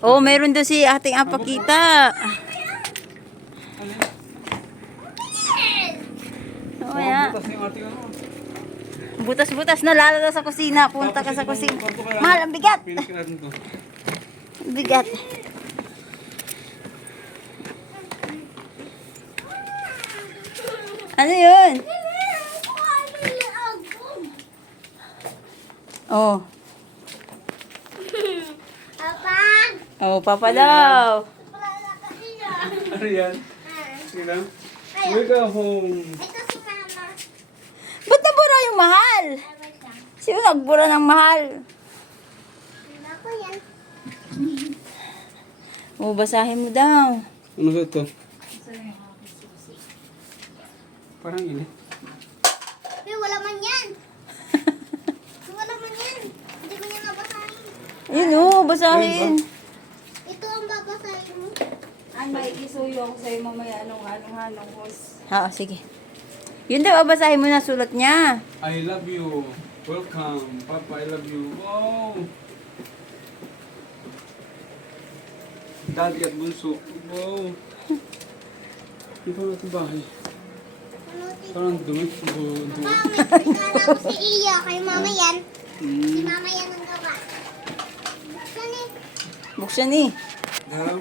Oh, meron doon si ating apakita. Oh, ya. Butas yung ating ano. Butas-butas na lalala sa kusina. Punta ka sa kusina. Mahal, ang bigat. Pinikin natin to. Ang bigat. Ano yun? Oh. Papa! Oh, papa daw. Ano yan? Sige lang. We go home. Ito si Mama. Ba't nabura yung mahal? Sino nagbura ng mahal? Ako yan. Oh, basahin mo daw. Ano sa ito? Parang ini. Wala man yan. Wala man yan. Hindi ko yan nabasahin. Yun oh, basahin. Ito ang babasahin mo. Ay, may isuyo ako sa'yo mamaya anong host. Oo, sige. Yun daw, basahin mo na sulat niya. I love you. Welcome. Papa, I love you. Wow. Daddy at bunso. Wow. Ito na ito bahay. Ano ito? Parang dumi. Dumi. Mama, may ko si Iya. Kay Mama yan. Si Hmm. Mama yan ang gawa. Buksan eh. Buksan eh. Daw.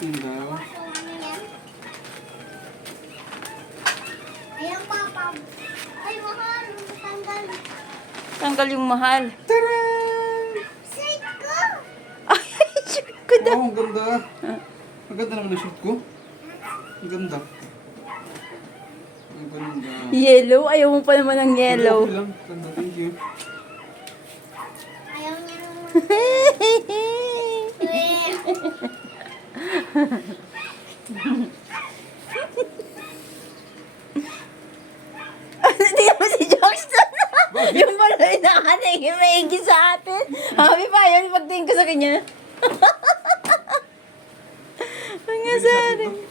Yung daw. So, ano yan? Ayan, Papa. Ay, mahal. Tanggal. Tanggal yung mahal. Tara! Say ko. Ay, sure ko daw. Wow, ang ganda. Ang ganda naman ang shoot ko. Ang ganda. Ang ganda. Yellow? Ayaw mo pa naman ng yellow. Okay lang. Ganda, thank you. Ayaw niya nung... Tingnan mo si Jackson. Yung pala inahanay, yung maigi sa atin. Happy pa yun, pagtingin ko sa kanya. Ang nga sorry.